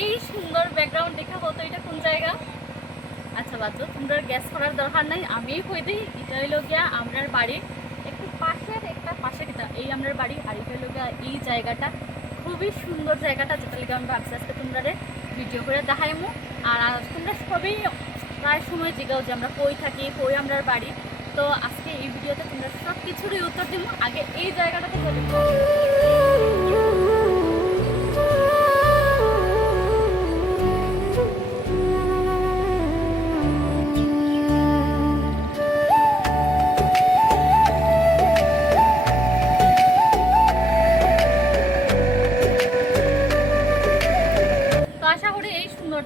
এই সুন্দর ব্যাকগ্রাউন্ড দেখা হতো এটা কোন জায়গা? আচ্ছা বাদ দাও, তোমরা গ্যাস করার দরকার নাই, আমিই কই দিই। এটা হইলো গিয়া আমরার বাড়ি একটু পাশের একটা পাশে কিতা এই আমরার বাড়ি। আর এটা হইলো গিয়া এই জায়গাটা খুবই সুন্দর জায়গাটা, যেটা লিগে আমি ভাবছি আজকে তোমরা ভিডিও করে দেখাইমু। আর তোমরা সবই প্রায় সময় জিগাও যে আমরা কই থাকি, কই আমরার বাড়ি। তো আজকে এই ভিডিওতে তোমরা সব কিছুরই উত্তর দিব। আগে এই জায়গাটাতে চলে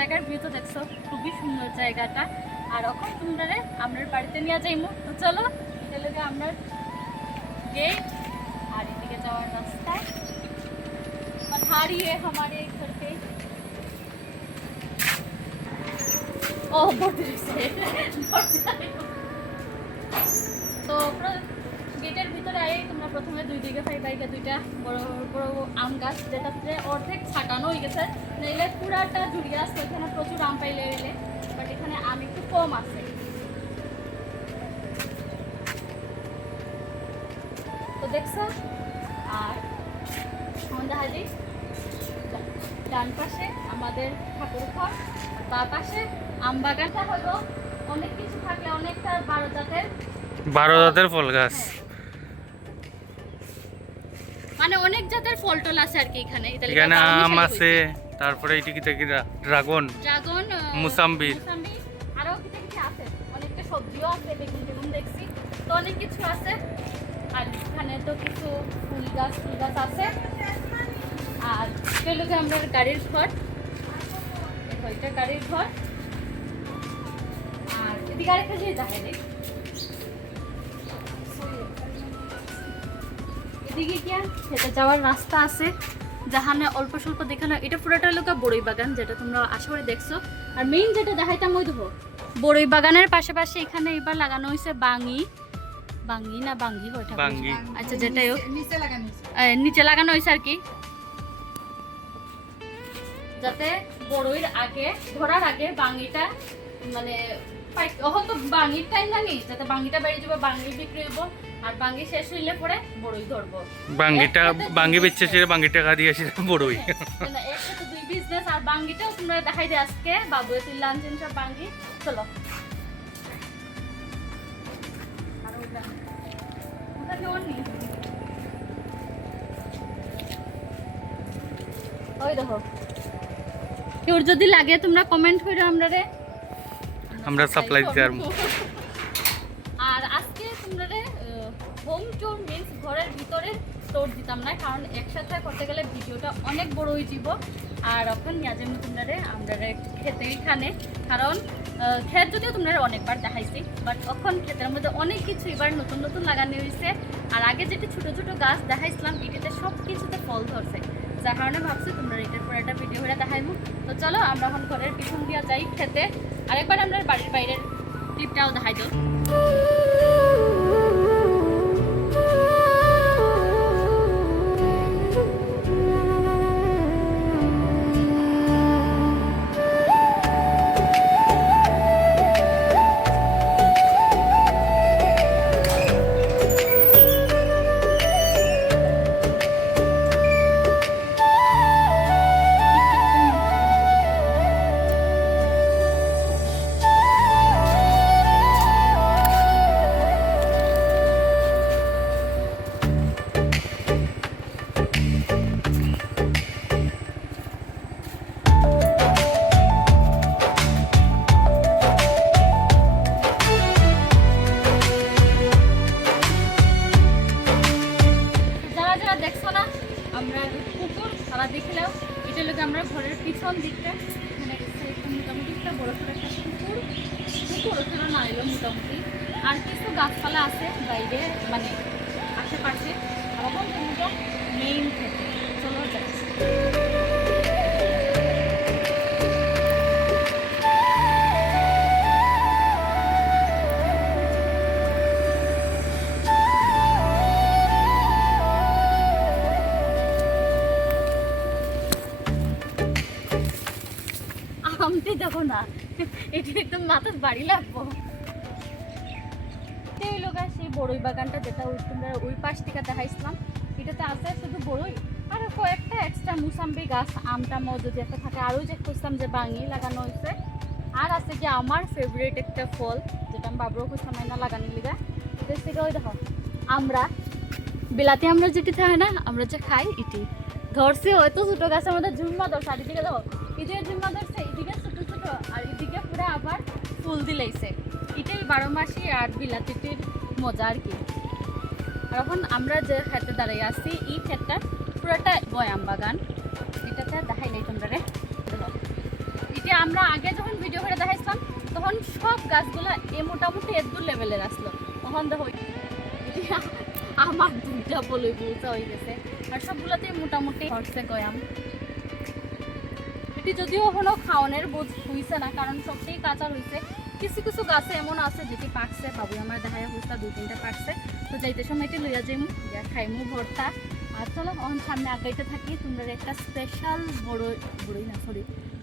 জায়গার ভিউ তো দেখছো, খুবই সুন্দর জায়গাটা। আর এখন তোমরা আমরা বাড়িতে নিয়ে যাইমু। তো চলো তাহলে আমরা গেট আর এদিকে যাওয়ার রাস্তায় पथारी है हमारे घर पे। ओह তো গেটের ভিতরে আই তোমরা প্রথমে দুই দিকে পাইবা দুইটা বড় বড় আম গাছ, যেটাতে অর্ধেক ছাটানো হয়ে গেছে, নইলে পুরাটা জুড়িয়ে আসছে। এখানে প্রচুর আম পাইলে হইলে, বাট এখানে আম একটু কম আছে। তো দেখছো, আর আমাদের ডান পাশে আমাদের ঠাকুর ঘর, বা পাশে আম বাগানটা হলো অনেক কিছু থাকলে অনেকটা 12 জাতের ফল গাছ, মানে অনেক জাতের ফল টল আছে আর কি। এখানে আম আছে, তারপরে ড্রাগন, মুসাম্বি, আরো কিছু আছে, অনেকটা সবজিও আছে, বেগুন টেগুন দেখছি, তো অনেক কিছু আছে। আর এখানে তো কিছু ফুল গাছ আছে। আর চলো আমরা গাড়ির ঘর, এটা গাড়ির ঘর। আর এদিকে আরেকটা জিনিস দেখাই দেখ, এদিকে কি খেতে যাওয়ার রাস্তা আছে, যেখানে অল্প স্বল্প দেখানো। এটা পুরোটা হলো বড়ই বাগান, যেটা তোমরা আশা করে দেখছো। আর মেইন যেটা দেখাইতাম ওই দেখো বড়ই বাগানের পাশাপাশি এখানে এবার লাগানো হয়েছে বাঙ্গি না বাঙ্গি ওইটা, আচ্ছা যেটাই হোক নিচে লাগানো হয়েছে আর কি, যাতে বড়ইর আগে ধরার আগে বাঙ্গিটা মানে এখন তো বাঙ্গির টাইম লাগে, যাতে বাঙ্গিটা বেরিয়ে যাবে, বাঙ্গি বিক্রি হইব। আর বাঙ্গি শেষ হইলে পরে বড়ই ধরবো। বাঙ্গি বেচছে সে বাঙ্গি টাকা দিয়ে আসি বড়ই না, একটা তো দুই বিজনেস। আর বাঙ্গিটাও তোমরা দেখাই দে আজকে বাবু তুই লাঞ্চেন সব বাঙ্গি। চলো ওই দেখো, কেউ যদি লাগে তোমরা কমেন্ট করো, আমরা সাপ্লাই দিতে পারবো। আর আজকে তোমরা হোম টুর মিন্স ঘরের ভিতরে স্টোর দিতাম না, কারণ একসাথে করতে গেলে ভিডিওটা অনেক বড় হয়ে যাব। আর এখন নিয়ে যাবো তোমরা আমরা খেতে এখানে, কারণ ক্ষেত যদিও তোমরা অনেকবার দেখাইছি, বাট এখন ক্ষেতের মধ্যে অনেক কিছু এবার নতুন নতুন লাগানো হয়েছে। আর আগে যেটা ছোট ছোট গাছ দেখাইছিলাম, এটাতে সব কিছুতে ফল ধরছে, যার কারণে ভাবছি তোমরা এটার পর একটা ভিডিও করে দেখাইবো। তো চলো আমরা এখন ঘরের পিছন দিয়ে যাই খেতে, আরেকবার আমরা বাড়ির বাইরের ক্লিপটাও দেখাই দাও। দেখলাম এটা লোক আমরা ঘরের পিছন দিকটা, মানে মোটামুটি একটা বড় সড়ো একটা পুকুর ওখানে না এলো মোটামুটি। আর কিছু গাছপালা আছে বাইরে, মানে আশেপাশে। এখন তোমরা মেইন থেকে চলো যাচ্ছি। নামতে দেখো না, এটা একদম মাথার বাড়ি লাগবো। এই লোক সেই বড়ই বাগানটা যেটা তোমরা ওই পাশ থেকে দেখাইছিলাম, এটাতে আছে শুধু বড়ই আর কয়েকটা এক্সট্রা মুসাম্বি গাছ, আমটা যদি একটা থাকে, আরও যে খুঁজতাম যে বাঙি লাগানো হয়েছে। আর আছে কি আমার ফেভারিট একটা ফল, যেটা আমি বাবুরও খুঁজতাম না লাগানোর লিগা, এটা হচ্ছে ওই দেখো আমরা বিলাতি আমরা যেটি থাকে না, আমরা যে খাই এটি ধরছি হয়তো ছোটো গাছ আমাদের ঝুমা ধরছে, আর এদিকে দেখো এদিকে ঝুমা ধরছে, এদিকে ছোটো ছোটো, আর এদিকে পুরো আবার ফুল দিলাইছে। এটাই 12 মাসি আর বিলাতিটির মজা আর কি। আর এখন আমরা যে ক্ষেতে দাঁড়িয়ে আছি, এই ক্ষেতটা পুরোটা গয়াম বাগান, এটাতে দেখাই নাই তোমরা রে। এটা আমরা আগে যখন ভিডিও করে দেখাইছিলাম তখন সব গাছগুলা মোটামুটি এদুর লেভেলের আসলো, তখন দেখো আমার 2টা বলে বুঝা হয়ে গেছে, আর সবগুলোতে মোটামুটি হচ্ছে গয়াম। এটি যদিও এখনো খাওয়ানোর বোঝ হইছে না, কারণ সবটাই কাঁচা হয়েছে। কিছু কিছু গাছে এমন আছে যেটি পাকছে, বাবু আমার দেখায় হইতা 2-3টা পাকছে, তো যাইতে সময় এটি লইয়া যাইমু, খাইমু ভর্তা। আর চলো অন সামনে আগাইতে থাকি, তোমরা একটা স্পেশাল বড়ই না সরি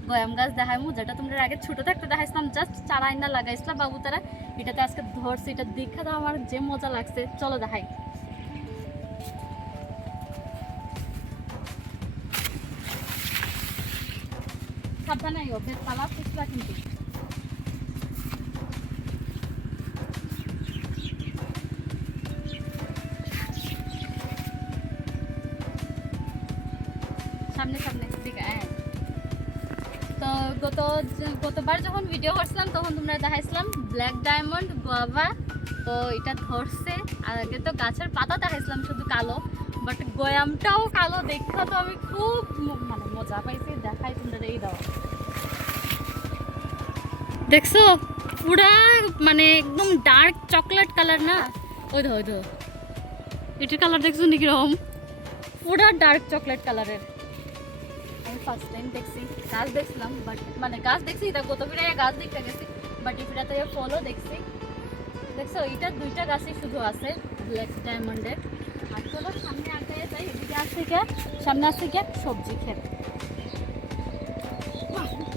গয়াম গাছ দেখাইমু, যেটা তোমরা আগে ছোটো থাকতে দেখাইছিলাম, জাস্ট চারা আইনা লাগাইছিলাম বাবু তারা, এটাতে আজকে ধরছে। এটা দেখা দাও আমার যে মজা লাগছে, চলো দেখাই। সাবধানে আইও, বেশ পালা পিছলা কিন্তু। সামনে সামনে দিকে। তো গতবার যখন ভিডিও করছিলাম তখন তোমরা দেখাইছিলাম ব্ল্যাক ডায়মন্ড গোয়াভা, তো এটা ধরছে। আর আগে তো গাছের পাতা দেখাইছিলাম শুধু কালো, বাট গয়ামটাও কালো দেখা তো আমি খুব মানে মজা পাইছি। দেখাই তোমরা এই দাও, দেখছো পুরা মানে একদম ডার্ক চকলেট কালার না, ওই ধো এটার কালার দেখছো নাকি রকম, পুরা ডার্ক চকলেট কালারের। আমি ফার্স্ট টাইম দেখছি, গাছ দেখছিলাম বাট মানে গাছ দেখছি এটা গত ফিরে গাছ দেখতে গেছি, বাট এই ফিরাতে ফলও দেখছি। দেখছো এটা 2টা গাছই শুধু আছে ব্ল্যাক ডায়মন্ডের। আর চলো সামনে আগে যাই, এদিকে আসছে গিয়া সামনে আসছে গিয়া সবজি ক্ষেত।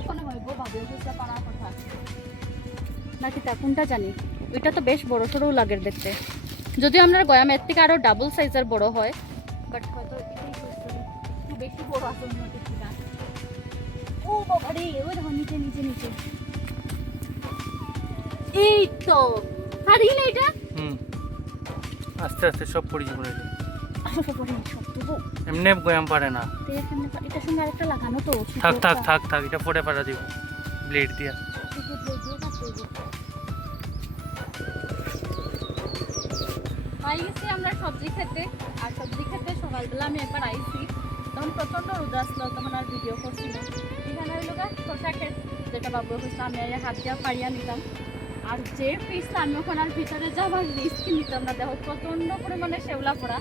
মনে হয় গো ভাবে বুঝতে পারার কথা নাকি তা কোনটা জানি, ওইটা তো বেশ বড় সড়ও লাগে দেখতে, যদিও আমরা গয়ামের থেকে আরও ডাবল সাইজের বড় হয়, বাট হয়তো এটাই একটু বেশি বড় আছে অন্যটির থেকে। ও বাবা রে, ওই দেখো নিচে নিচে নিচে, এই তো হারি না এটা। আস্তে আস্তে সব পড়ে যাবে, এমনি এমনি গয়াম পারে না। এটার সঙ্গে আরেকটা লাগানো তো, থাক থাক থাক থাক, এটা পড়ে পারা দিব ব্লেড দিয়া। পাই গেছি আমরা সবজি খেতে, আর সবজি খেতে সকালবেলা আমি একবার আইছি, তখন প্রচণ্ড রোদ আসলো, তখন আর ভিডিও করছি না। এখানে হইল শসা ক্ষেত, যেটা বাবু হয়েছিল আমি হাত দিয়া পাড়িয়া নিতাম। আর যে পিসটা আমি ওখানে আর ভিতরে যাওয়ার রিস্ক নিতাম না, দেখো প্রচণ্ড পরিমাণে শেওলা পড়া।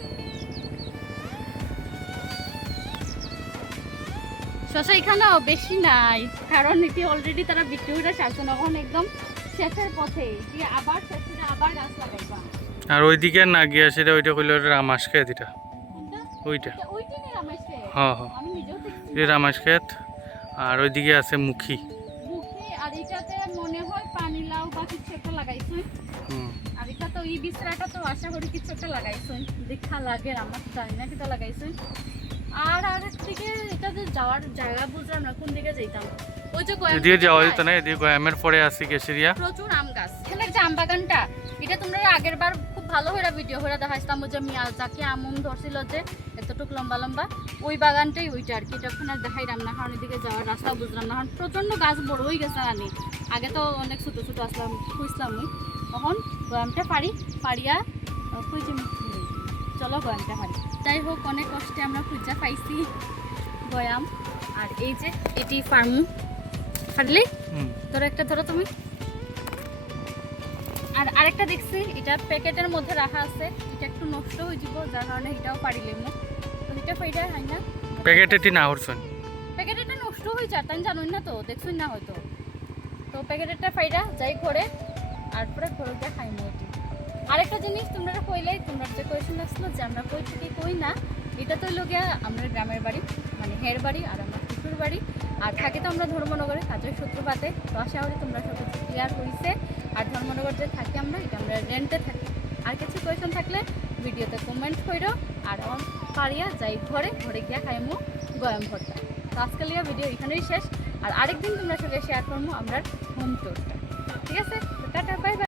শসা এখানেও বেশি নাই, কারণ এটি অলরেডি তারা বিক্রি করে সারছে না, এখন একদম শেষের পথে, দিয়ে আবার শেষে আবার গাছ লাগাইবা। আর ওইদিকে না গিয়া সেটা ওইটা কইল রামাস খেত, এটা ওইটা হ্যাঁ হ্যাঁ আমি নিজেও দেখছি এটা রামাস খেত। আর ওইদিকে আছে মুখী, আর এটাতে মনে হয় পানি লাউ বা কিছু একটা লাগাইছুন। আর এটা তো এই বিছরাটা তো আশা করি কিছু একটা লাগাইছুন, দেখা লাগে আমার জানি না কিটা লাগাইছুন। আর আরেকদিকে এটা যে যাওয়ার জায়গা বুঝলাম না কোন দিকে যাইতাম, ওই যে এদিকে যাওয়া যেত না, এদিকে গয়ামের পরে আছে কেশরিয়া, প্রচুর আম গাছ। এখানে যে আম বাগানটা, এটা তোমরা আগের বার খুব ভালো হয়ে ভিডিও করে দেখাইছিলাম, ওই যে মিয়াজাকি আম ধরছিল যে এতটুকু লম্বা লম্বা, ওই বাগানটাই ওইটা আর কি। এটা ওখানে দেখাইলাম না, কারণ এদিকে যাওয়ার রাস্তা বুঝলাম না, কারণ প্রচণ্ড গাছ বড় হয়ে গেছে। আনি আগে তো অনেক ছোটো ছোটো আসলাম খুঁজলাম, ওই তখন গয়ামটা পাড়িয়া খুঁজে চলো গয়ামটা পারি। যাই হোক অনেক কষ্টে আমরা খুঁজা পাইছি গয়াম। আর এই যে এটি ফার্মু পারলি ধরো একটা, ধরো তুমি। আর আরেকটা দেখছি এটা প্যাকেটের মধ্যে রাখা আছে, এটা একটু নষ্ট হয়ে যাব, যার কারণে এটাও পারিলাম না। তো এটা ফাইডা হয় না, প্যাকেটেটি না হরছন, প্যাকেটটা নষ্ট হয়ে যায়, তাই জানুন না তো, দেখছুন না হয়তো। তো প্যাকেটটা ফাইডা যাই করে আর পরে ঘরে গিয়ে খাইমু। এটি আরেকটা জিনিস তোমরা কইলে, তোমরা যে কোয়েশ্চেন আসলো যে আমরা কই থেকে কই না, এটা তো হলো গিয়া আমরা গ্রামের বাড়ি, মানে হের বাড়ি আর আমার শ্বশুর বাড়ি। আর থাকি তো আমরা ধর্মনগরে কাজের সূত্রপাতে, তো আশা করি তোমরা সব কিছু ক্লিয়ার হয়েছে। আর ধর্মনগর যে থাকি আমরা, এটা আমরা রেন্টে থাকি। আর কিছু কোয়েশন থাকলে ভিডিওতে কমেন্ট করো। আর আমার পারিয়া যাই ঘরে গিয়া খাইমু গরম ভর্তা। তো আজকাল ভিডিও এখানেই শেষ। আর আরেকদিন তোমরা সঙ্গে শেয়ার করবো আমরা হোম টুরটা। ঠিক আছে, টাটা, বাই বাই।